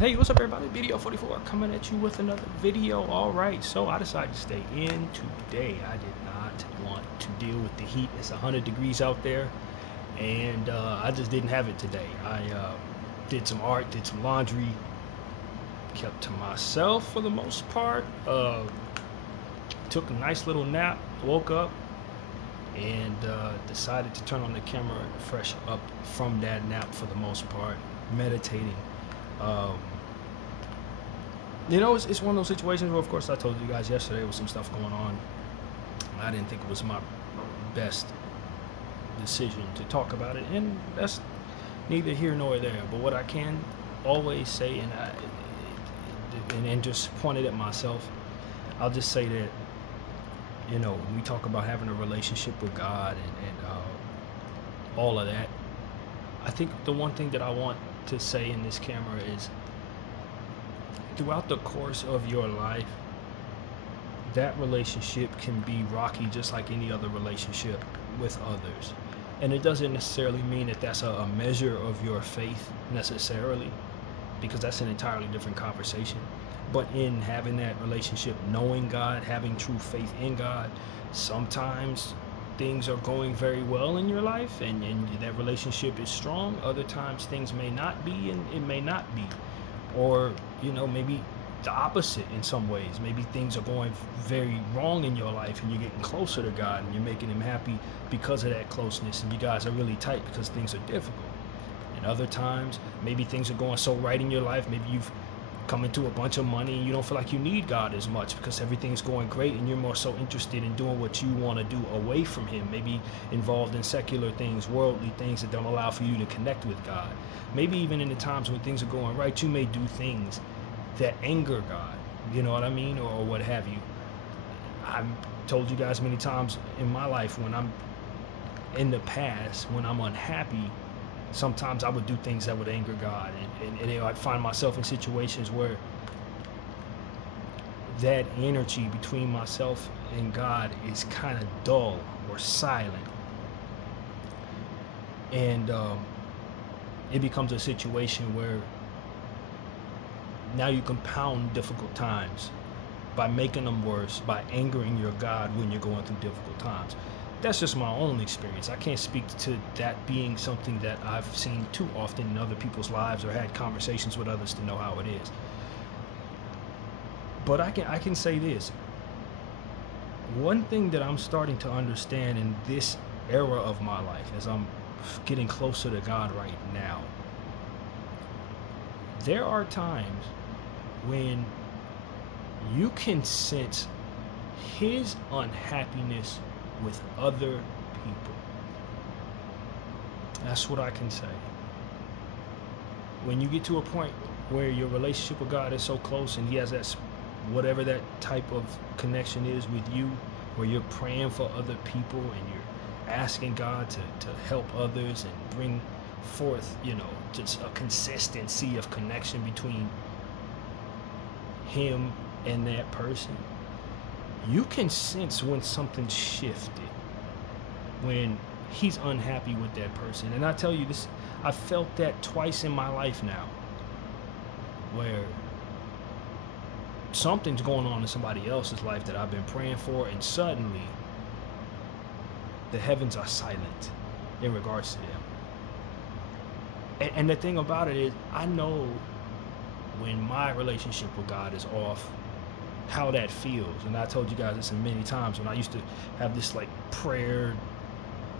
Hey, what's up everybody? Bdf 44 coming at you with another video. Alright, so I decided to stay in today. I did not want to deal with the heat. It's 100 degrees out there, and I just didn't have it today. I did some art, did some laundry, kept to myself for the most part. Took a nice little nap, woke up, and decided to turn on the camera fresh up from that nap for the most part, meditating. You know, it's one of those situations where, of course, I told you guys yesterday with some stuff going on. I didn't think it was my best decision to talk about it, and that's neither here nor there. But what I can always say, and just point it at myself, I'll just say that, you know, when we talk about having a relationship with God and all of that, I think the one thing that I want to say in this camera is, throughout the course of your life, that relationship can be rocky just like any other relationship with others. And it doesn't necessarily mean that that's a measure of your faith necessarily, because that's an entirely different conversation. But in having that relationship, knowing God, having true faith in God, sometimes things are going very well in your life and that relationship is strong. Other times things may not be, and it may not be. Or, you know, maybe the opposite in some ways. Maybe things are going very wrong in your life and you're getting closer to God and you're making him happy because of that closeness, and you guys are really tight because things are difficult. And other times, maybe things are going so right in your life, maybe you've come into a bunch of money and you don't feel like you need God as much because everything's going great and you're more so interested in doing what you want to do away from him, maybe involved in secular things, worldly things that don't allow for you to connect with God. Maybe even in the times when things are going right, you may do things that anger God, you know what I mean, or what have you. I've told you guys many times in my life, when I'm in the past, when I'm unhappy, sometimes I would do things that would anger God, and you know, I'd find myself in situations where that energy between myself and God is kind of dull or silent, and it becomes a situation where now you compound difficult times by making them worse, by angering your God when you're going through difficult times. That's just my own experience. I can't speak to that being something that I've seen too often in other people's lives or had conversations with others to know how it is. But I can say this. One thing that I'm starting to understand in this era of my life, as I'm getting closer to God right now, there are times when you can sense his unhappiness with other people. That's what I can say. When you get to a point where your relationship with God is so close and he has that, whatever that type of connection is with you, where you're praying for other people and you're asking God to help others and bring forth, you know, just a consistency of connection between him and that person, you can sense when something's shifted, when he's unhappy with that person. And I tell you this, I felt that twice in my life now, where something's going on in somebody else's life that I've been praying for, and suddenly the heavens are silent in regards to them. And the thing about it is, I know when my relationship with God is off, how that feels. And I told you guys this many times, when I used to have this like prayer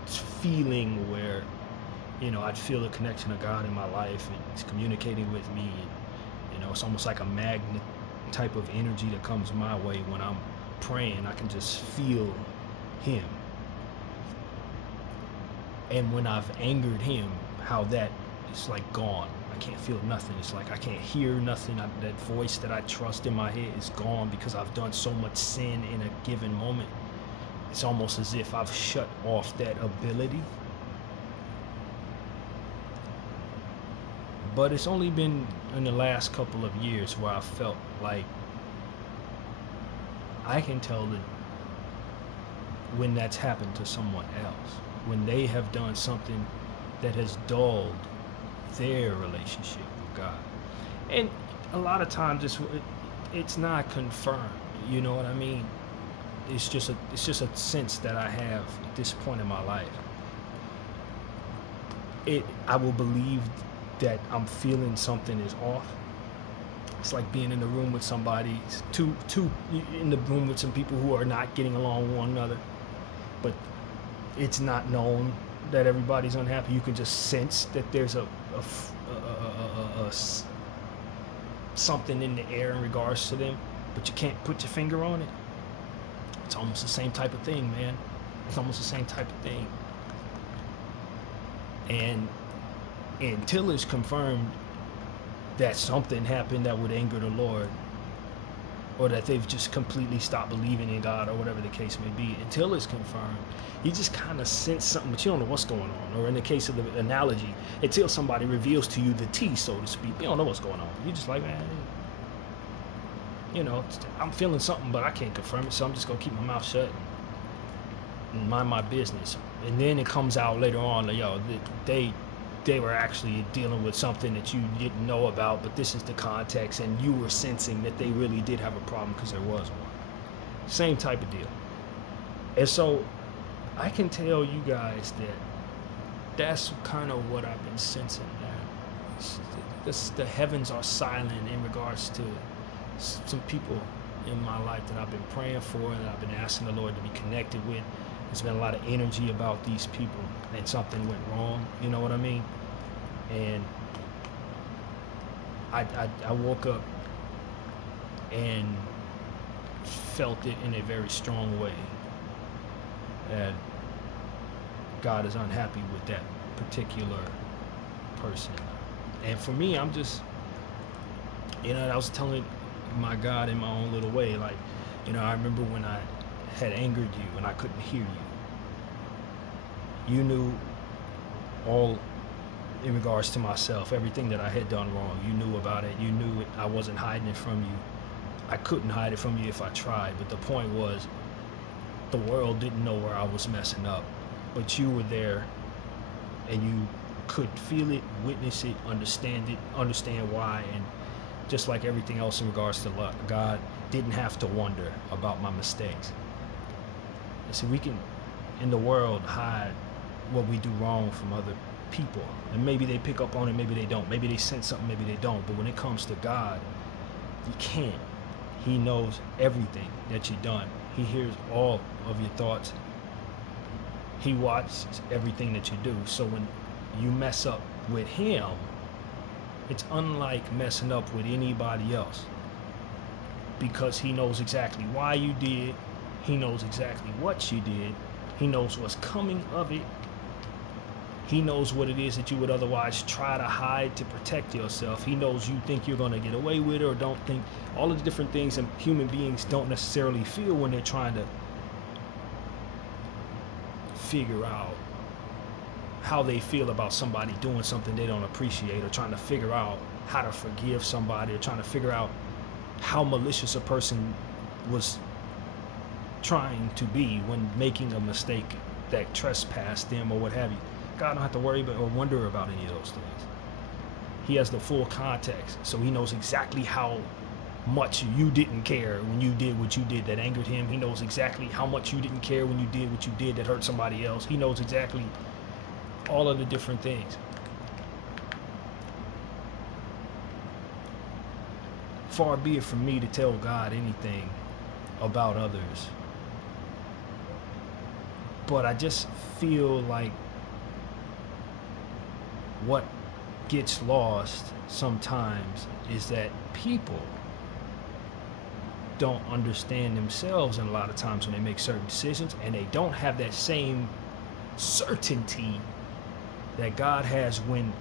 feeling where, you know, I'd feel a connection to God in my life and he's communicating with me, and you know, it's almost like a magnet type of energy that comes my way when I'm praying. I can just feel him. And when I've angered him, how that is like gone. I can't feel nothing. It's like I can't hear nothing. That voice that I trust in my head is gone because I've done so much sin in a given moment. It's almost as if I've shut off that ability. But it's only been in the last couple of years where I felt like I can tell that when that's happened to someone else, when they have done something that has dulled their relationship with God. And a lot of times it's not confirmed. You know what I mean? It's just a sense that I have at this point in my life. I will believe that I'm feeling something is off. It's like being in the room with somebody, two in the room with some people who are not getting along with one another, but it's not known that everybody's unhappy. You can just sense that there's a something in the air in regards to them, but you can't put your finger on it. It's almost the same type of thing, man. It's almost the same type of thing. And until it's confirmed that something happened that would anger the Lord, or that they've just completely stopped believing in God, or whatever the case may be, until it's confirmed, you just kind of sense something, but you don't know what's going on. Or in the case of the analogy, until somebody reveals to you the tea, so to speak, you don't know what's going on. You're just like, man, you know, I'm feeling something, but I can't confirm it, so I'm just going to keep my mouth shut and mind my business. And then it comes out later on, like, yo, they were actually dealing with something that you didn't know about, but this is the context, and you were sensing that they really did have a problem because there was one. Same type of deal. And so I can tell you guys that that's kind of what I've been sensing, man. The heavens are silent in regards to some people in my life that I've been praying for and that I've been asking the Lord to be connected with. There's been a lot of energy about these people, and something went wrong, you know what I mean? And I woke up and felt it in a very strong way, that God is unhappy with that particular person. And for me, I'm just, you know, I was telling my God in my own little way, like, you know, I remember when I had angered you and I couldn't hear you. You knew all in regards to myself, everything that I had done wrong. You knew about it. You knew it. I wasn't hiding it from you. I couldn't hide it from you if I tried. But the point was, the world didn't know where I was messing up. But you were there, and you could feel it, witness it, understand why. And just like everything else in regards to love, God didn't have to wonder about my mistakes. And so we can, in the world, hide what we do wrong from other people. And maybe they pick up on it, maybe they don't. Maybe they sense something, maybe they don't. But when it comes to God, you can't. He knows everything that you've done. He hears all of your thoughts. He watches everything that you do. So when you mess up with him, it's unlike messing up with anybody else, because he knows exactly why you did. He knows exactly what you did. He knows what's coming of it. He knows what it is that you would otherwise try to hide to protect yourself. He knows you think you're going to get away with it, or don't think, all of the different things that human beings don't necessarily feel when they're trying to figure out how they feel about somebody doing something they don't appreciate, or trying to figure out how to forgive somebody, or trying to figure out how malicious a person was trying to be when making a mistake that trespassed them or what have you. God don't have to worry about or wonder about any of those things. He has the full context, so he knows exactly how much you didn't care when you did what you did that angered him. He knows exactly how much you didn't care when you did what you did that hurt somebody else. He knows exactly all of the different things. Far be it from me to tell God anything about others, but I just feel like what gets lost sometimes is that people don't understand themselves, and a lot of times when they make certain decisions, and they don't have that same certainty that God has when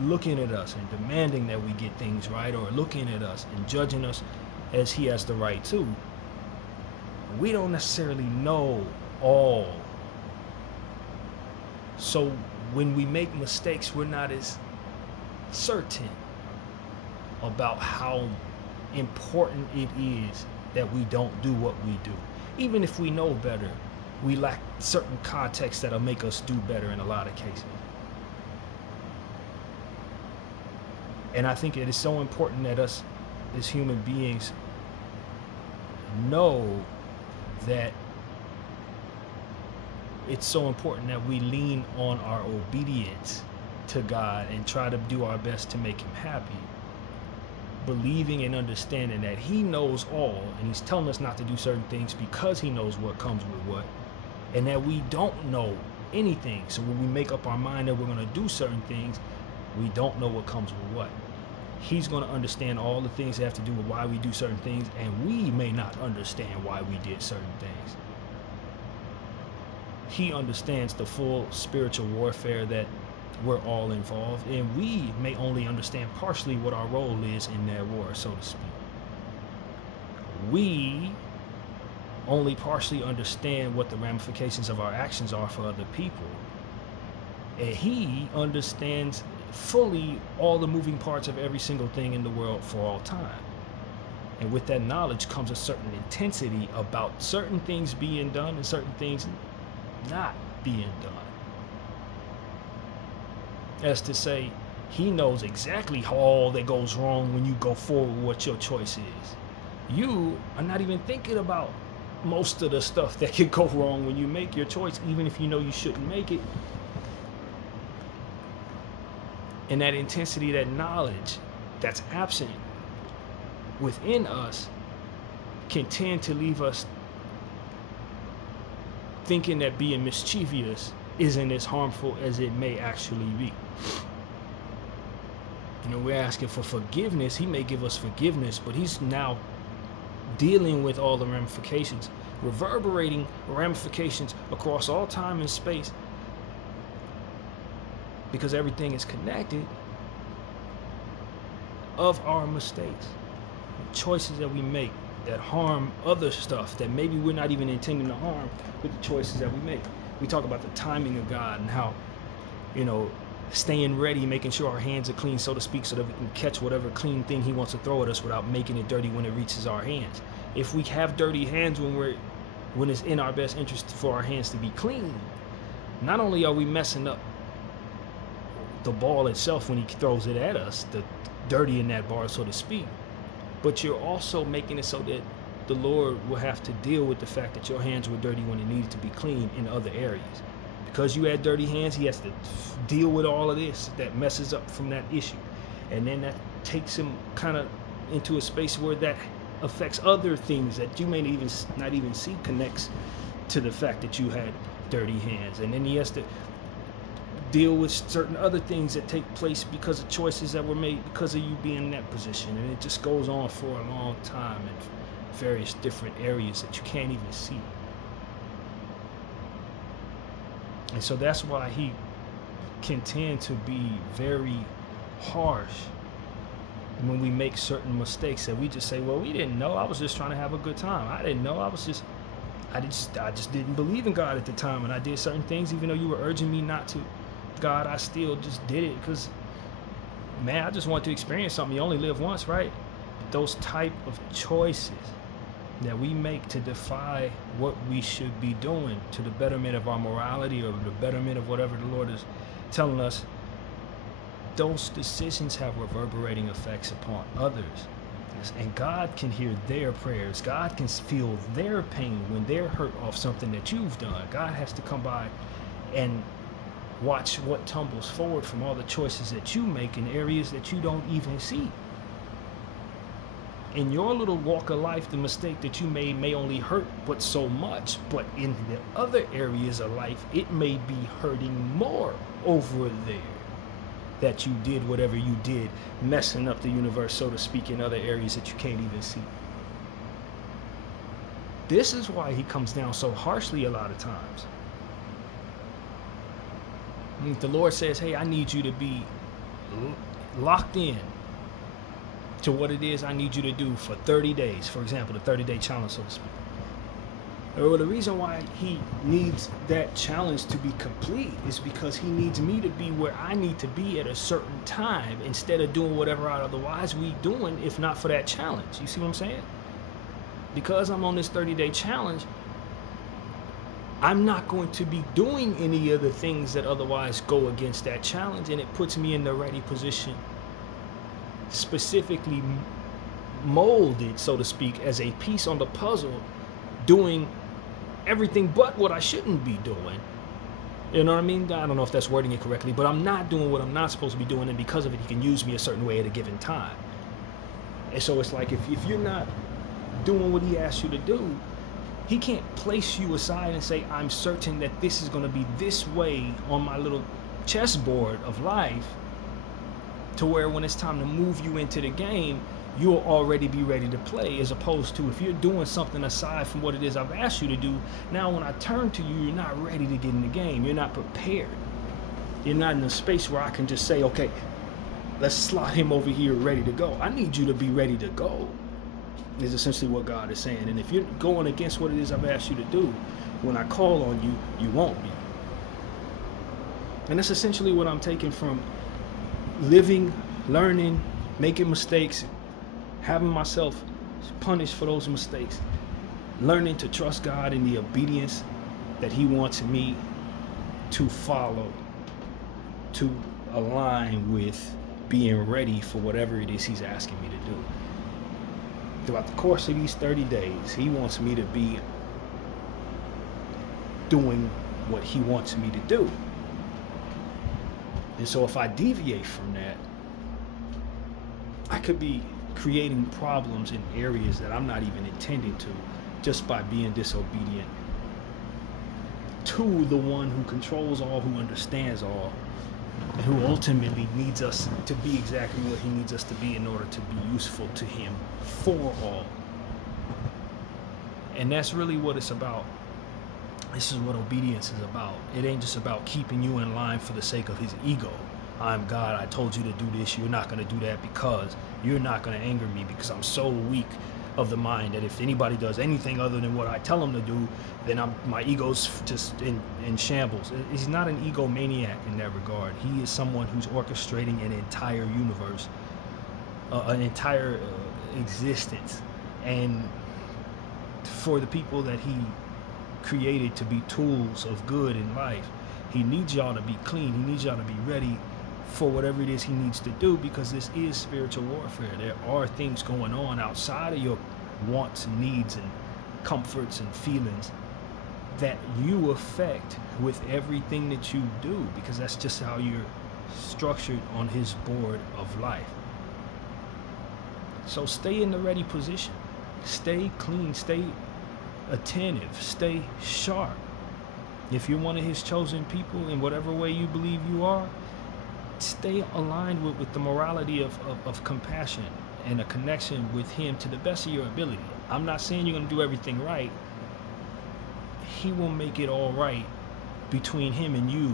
looking at us and demanding that we get things right, or looking at us and judging us as he has the right to. We don't necessarily know all. So when we make mistakes, we're not as certain about how important it is that we don't do what we do. Even if we know better, we lack certain contexts that'll make us do better in a lot of cases. And I think it is so important that us as human beings know that it's so important that we lean on our obedience to God and try to do our best to make him happy, believing and understanding that he knows all, and he's telling us not to do certain things because he knows what comes with what, and that we don't know anything. So when we make up our mind that we're going to do certain things, we don't know what comes with what. He's going to understand all the things that have to do with why we do certain things, and we may not understand why we did certain things. He understands the full spiritual warfare that we're all involved, and we may only understand partially what our role is in that war, so to speak. We only partially understand what the ramifications of our actions are for other people, and he understands fully all the moving parts of every single thing in the world for all time. And with that knowledge comes a certain intensity about certain things being done and certain things not being done. As to say, he knows exactly all that goes wrong when you go forward with what your choice is. You are not even thinking about most of the stuff that could go wrong when you make your choice, even if you know you shouldn't make it. And that intensity, that knowledge that's absent within us can tend to leave us thinking that being mischievous isn't as harmful as it may actually be. You know, we're asking for forgiveness. He may give us forgiveness, but he's now dealing with all the ramifications, reverberating ramifications across all time and space, because everything is connected, of our mistakes, the choices that we make that harm other stuff that maybe we're not even intending to harm with the choices that we make. We talk about the timing of God and how, you know, staying ready, making sure our hands are clean, so to speak, so that we can catch whatever clean thing he wants to throw at us without making it dirty when it reaches our hands. If we have dirty hands when it's in our best interest for our hands to be clean, not only are we messing up the ball itself when he throws it at us, the dirty in that bar, so to speak, but you're also making it so that the Lord will have to deal with the fact that your hands were dirty when it needed to be clean in other areas. Because you had dirty hands, he has to deal with all of this that messes up from that issue. And then that takes him kind of into a space where that affects other things that you may not even see connects to the fact that you had dirty hands. And then he has to deal with certain other things that take place because of choices that were made because of you being in that position. And it just goes on for a long time in various different areas that you can't even see. And so that's why he can tend to be very harsh when we make certain mistakes that we just say, well, we didn't know. I was just trying to have a good time. I didn't know. I just didn't believe in God at the time, and I did certain things even though you were urging me not to. God, I still just did it because, man, I just want to experience something. You only live once, right? Those type of choices that we make to defy what we should be doing to the betterment of our morality or the betterment of whatever the Lord is telling us, those decisions have reverberating effects upon others. And God can hear their prayers. God can feel their pain when they're hurt off something that you've done. God has to come by and watch what tumbles forward from all the choices that you make in areas that you don't even see. In your little walk of life, the mistake that you made may only hurt but so much, but in the other areas of life, it may be hurting more over there that you did whatever you did, messing up the universe, so to speak, in other areas that you can't even see. This is why he comes down so harshly a lot of times. The Lord says, hey, I need you to be locked in to what it is I need you to do for 30 days. For example, the 30-day challenge, so to speak. Well, the reason why he needs that challenge to be complete is because he needs me to be where I need to be at a certain time instead of doing whatever I'd otherwise be doing if not for that challenge. You see what I'm saying? Because I'm on this 30-day challenge, I'm not going to be doing any of the things that otherwise go against that challenge, and it puts me in the ready position specifically molded, so to speak, as a piece on the puzzle, doing everything but what I shouldn't be doing. You know what I mean? I don't know if that's wording it correctly, but I'm not doing what I'm not supposed to be doing, and because of it, he can use me a certain way at a given time. And so it's like, if you're not doing what he asks you to do, he can't place you aside and say, I'm certain that this is going to be this way on my little chessboard of life, to where when it's time to move you into the game, you'll already be ready to play, as opposed to if you're doing something aside from what it is I've asked you to do, now when I turn to you, you're not ready to get in the game. You're not prepared. You're not in a space where I can just say, okay, let's slot him over here ready to go. I need you to be ready to go, is essentially what God is saying. And if you're going against what it is I've asked you to do, when I call on you, you won't be. And that's essentially what I'm taking from living, learning, making mistakes, having myself punished for those mistakes, learning to trust God in the obedience that he wants me to follow, to align with being ready for whatever it is he's asking me to do. Throughout the course of these 30 days, he wants me to be doing what he wants me to do. And so if I deviate from that, I could be creating problems in areas that I'm not even intending to, just by being disobedient to the one who controls all, who understands all, and who ultimately needs us to be exactly what he needs us to be in order to be useful to him for all. And that's really what it's about. This is what obedience is about. It ain't just about keeping you in line for the sake of his ego. I'm God, I told you to do this, you're not going to do that, because you're not going to anger me, because I'm so weak of the mind that if anybody does anything other than what I tell them to do, then my ego's just in shambles. He's not an egomaniac in that regard. He is someone who's orchestrating an entire universe, an entire existence. And for the people that he created to be tools of good in life, he needs y'all to be clean. He needs y'all to be ready for whatever it is he needs to do, because this is spiritual warfare. There are things going on outside of your wants and needs and comforts and feelings that you affect with everything that you do, because that's just how you're structured on his board of life. So stay in the ready position. Stay clean. Stay attentive. Stay sharp. If you're one of his chosen people in whatever way you believe you are, stay aligned with the morality of compassion and a connection with him to the best of your ability. I'm not saying you're going to do everything right. He will make it all right between him and you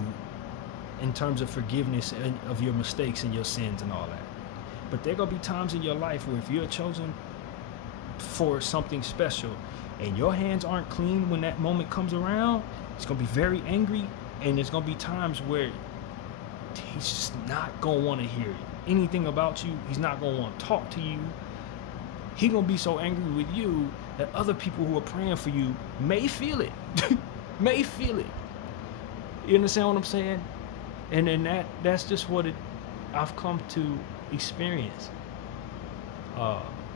in terms of forgiveness of your mistakes and your sins and all that. But there are going to be times in your life where if you're chosen for something special and your hands aren't clean when that moment comes around, it's going to be very angry, and there's going to be times where he's just not going to want to hear anything about you. He's not going to want to talk to you. He's going to be so angry with you that other people who are praying for you may feel it. May feel it. You understand what I'm saying? And then that's just what I've come to experience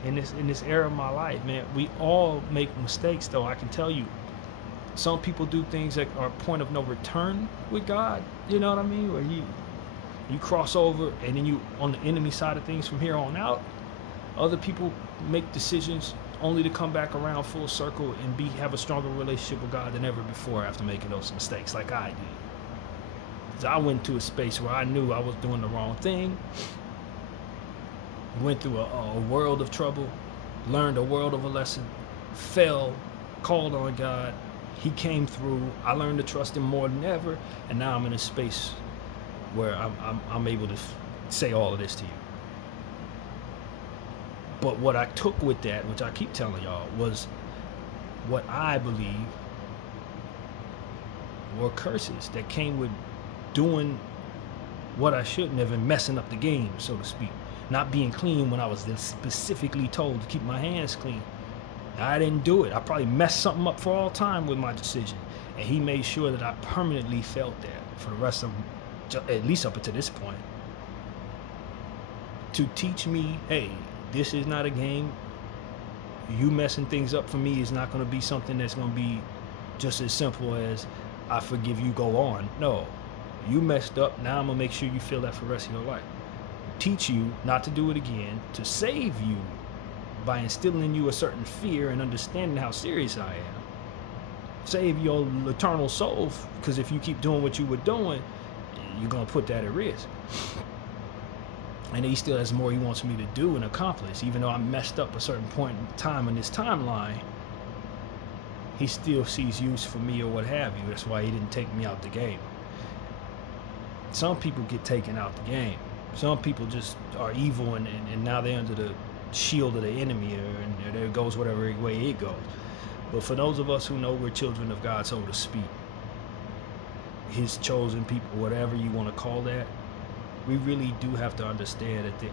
in this era of my life, man. We all make mistakes, though. I can tell you, some people do things that are a point of no return with God. You know what I mean? Where you cross over and then you on the enemy side of things from here on out. Other people make decisions only to come back around full circle and have a stronger relationship with God than ever before after making those mistakes, like I did. 'Cause I went to a space where I knew I was doing the wrong thing. Went through a world of trouble, learned a world of a lesson, fell, called on God. He came through. I learned to trust him more than ever, and now I'm in a space where I'm able to say all of this to you. But what I took with that, which I keep telling y'all, was what I believe were curses that came with doing what I shouldn't have and messing up the game, so to speak. Not being clean when I was specifically told to keep my hands clean. I didn't do it. I probably messed something up for all time with my decision. And he made sure that I permanently felt that for the rest of, at least up until this point. to teach me, hey, this is not a game. You messing things up for me is not going to be something that's going to be just as simple as I forgive you, go on. No, you messed up. Now I'm going to make sure you feel that for the rest of your life. Teach you not to do it again, to save you by instilling in you a certain fear and understanding how serious I am. Save your eternal soul, because if you keep doing what you were doing, you're going to put that at risk. And he still has more he wants me to do and accomplish. Even though I messed up a certain point in time in this timeline, he still sees use for me or what have you. That's why he didn't take me out the game. Some people get taken out the game. Some people just are evil and now they're under the shield of the enemy, and there goes whatever way it goes. But for those of us who know we're children of God, so to speak, his chosen people, whatever you want to call that, we really do have to understand that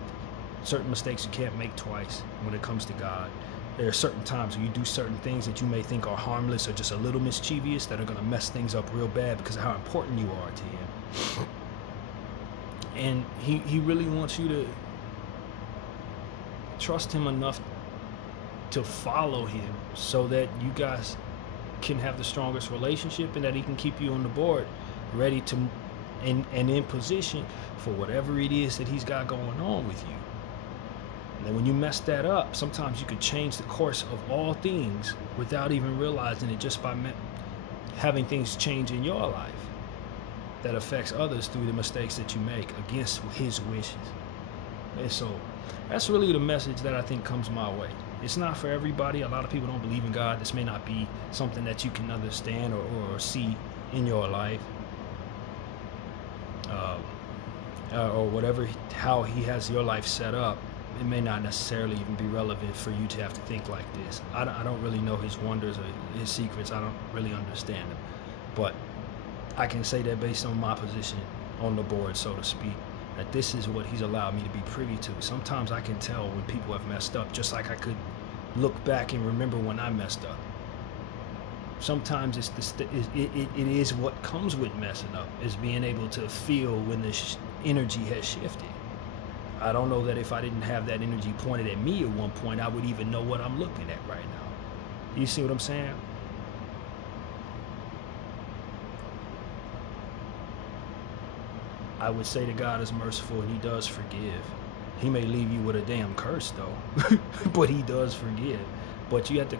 certain mistakes you can't make twice when it comes to God. There are certain times when you do certain things that you may think are harmless or just a little mischievous that are going to mess things up real bad because of how important you are to him. And he really wants you to trust him enough to follow him so that you guys can have the strongest relationship, and that he can keep you on the board ready to and in position for whatever it is that he's got going on with you. And then when you mess that up, sometimes you could change the course of all things without even realizing it, just by having things change in your life that affects others through the mistakes that you make against his wishes. And so that's really the message that I think comes my way. It's not for everybody. A lot of people don't believe in God. This may not be something that you can understand or see in your life. Or whatever, how he has your life set up, it may not necessarily even be relevant for you to have to think like this. I don't really know his wonders or his secrets. I don't really understand them. But I can say that based on my position on the board, so to speak, that this is what he's allowed me to be privy to. Sometimes I can tell when people have messed up, just like I could look back and remember when I messed up. Sometimes it is what comes with messing up, is being able to feel when the energy has shifted. I don't know that if I didn't have that energy pointed at me at one point, I would even know what I'm looking at right now. You see what I'm saying? I would say that God is merciful and he does forgive. He may leave you with a damn curse though, but he does forgive. But you have to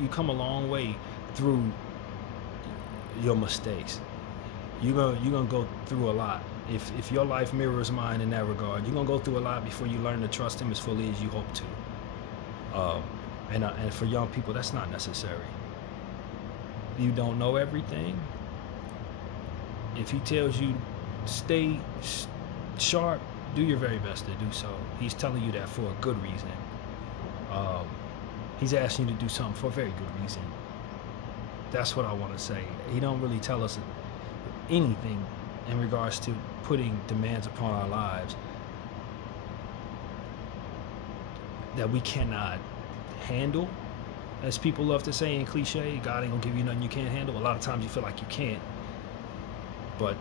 you come a long way through your mistakes. You're gonna go through a lot. If your life mirrors mine in that regard, you're gonna go through a lot before you learn to trust him as fully as you hope to. And for young people, that's not necessary. You don't know everything. If he tells you stay sharp, do your very best to do so. He's telling you that for a good reason. He's asking you to do something for a very good reason. That's what I want to say. He don't really tell us anything in regards to putting demands upon our lives that we cannot handle. As people love to say in cliche, God ain't gonna give you nothing you can't handle. A lot of times you feel like you can't, but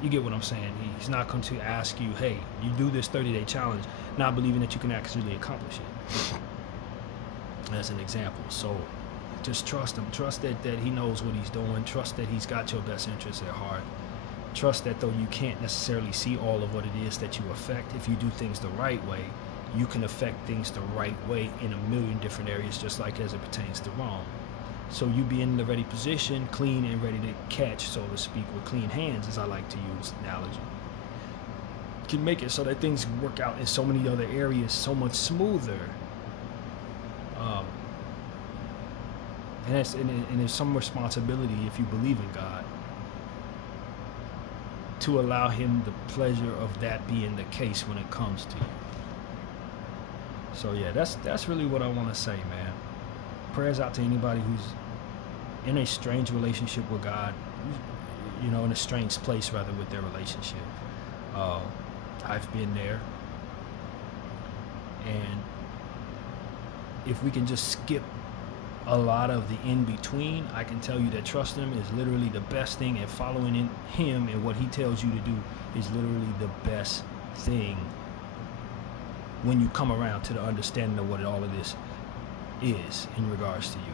you get what I'm saying. He's not going to ask you, hey, you do this 30-day challenge, not believing that you can actually accomplish it. As an example. So just trust him. Trust that he knows what he's doing. Trust that he's got your best interests at heart. Trust that though you can't necessarily see all of what it is that you affect, if you do things the right way, you can affect things the right way in a million different areas, just like as it pertains to wrong. So you be in the ready position, clean and ready to catch, so to speak, with clean hands, as I like to use analogy. Can make it so that things work out in so many other areas so much smoother. And there's some responsibility, if you believe in God, to allow him the pleasure of that being the case when it comes to you. So yeah, that's really what I want to say, man. Prayers out to anybody who's in a strange relationship with God, you know, in a strange place rather with their relationship. I've been there. And if we can just skip a lot of the in-between, I can tell you that trusting him is literally the best thing, and following in him and what he tells you to do is literally the best thing when you come around to the understanding of what all of this is in regards to you.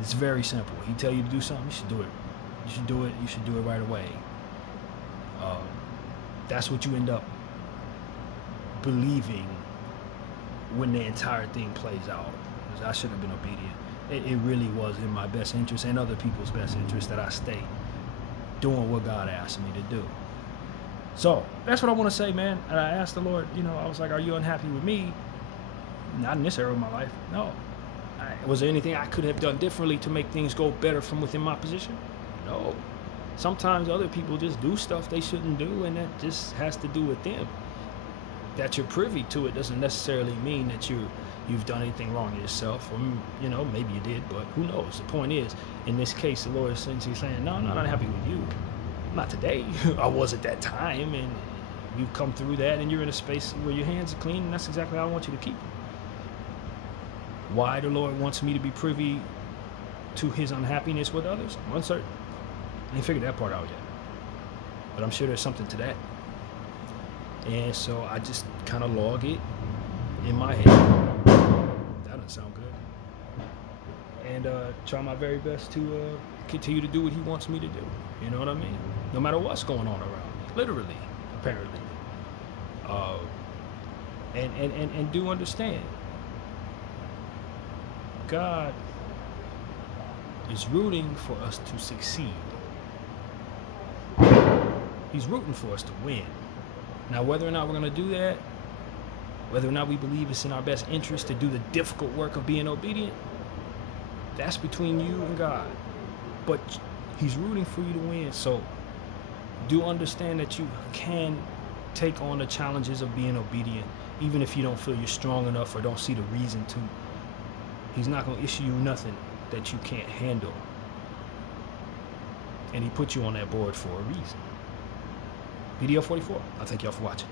It's very simple. He tell you to do something, you should do it. You should do it. You should do it right away. That's what you end up believing when the entire thing plays out. Because I should have been obedient. It really was in my best interest and other people's best interest that I stay doing what God asked me to do. So that's what I want to say, man. And I asked the Lord, I was like, are you unhappy with me? Not in this area of my life. No. Was there anything I could have done differently to make things go better from within my position? No. Sometimes other people just do stuff they shouldn't do, and that just has to do with them. That you're privy to it doesn't necessarily mean that you've done anything wrong to yourself, or maybe you did, but who knows? The point is, in this case, the Lord is essentially saying, no, I'm not unhappy with you. Not today. I was at that time, and you've come through that, and you're in a space where your hands are clean, and that's exactly how I want you to keep them. Why the Lord wants me to be privy to his unhappiness with others, I'm uncertain. I ain't figured that part out yet. But I'm sure there's something to that. And so I just kind of log it in my head. That doesn't sound good. And try my very best to continue to do what he wants me to do. You know what I mean? No matter what's going on around me. Literally, apparently. And do understand. God is rooting for us to succeed. He's rooting for us to win. Now, whether or not we're going to do that, whether or not we believe it's in our best interest to do the difficult work of being obedient, that's between you and God. But he's rooting for you to win. So do understand that you can take on the challenges of being obedient, even if you don't feel you're strong enough or don't see the reason to. He's not going to issue you nothing that you can't handle. And he put you on that board for a reason. Bdf 44. I thank y'all for watching.